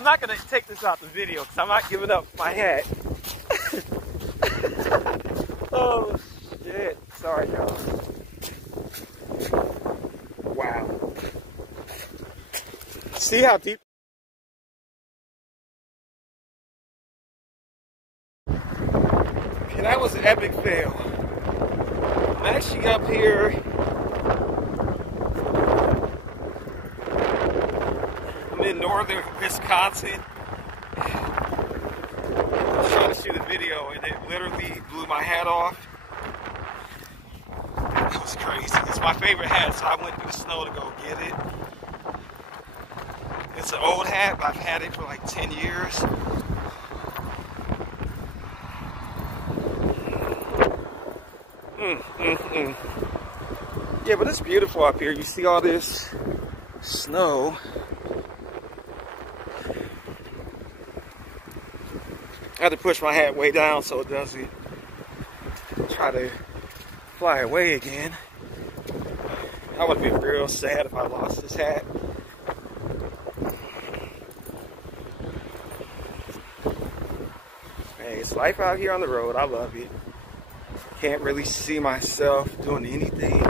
I'm not gonna take this out the video because I'm not giving up my hat. Oh shit! Sorry, y'all. Wow. See how deep? Okay, that was an epic fail. I'm actually up here. I'm in northern Wisconsin. I was trying to shoot a video and it literally blew my hat off. That was crazy. It's my favorite hat, so I went through the snow to go get it. It's an old hat, but I've had it for like 10 years. Yeah, but it's beautiful up here. You see all this snow. I had to push my hat way down so it doesn't try to fly away again. I would be real sad if I lost this hat. Hey, it's life out here on the road. I love it. Can't really see myself doing anything.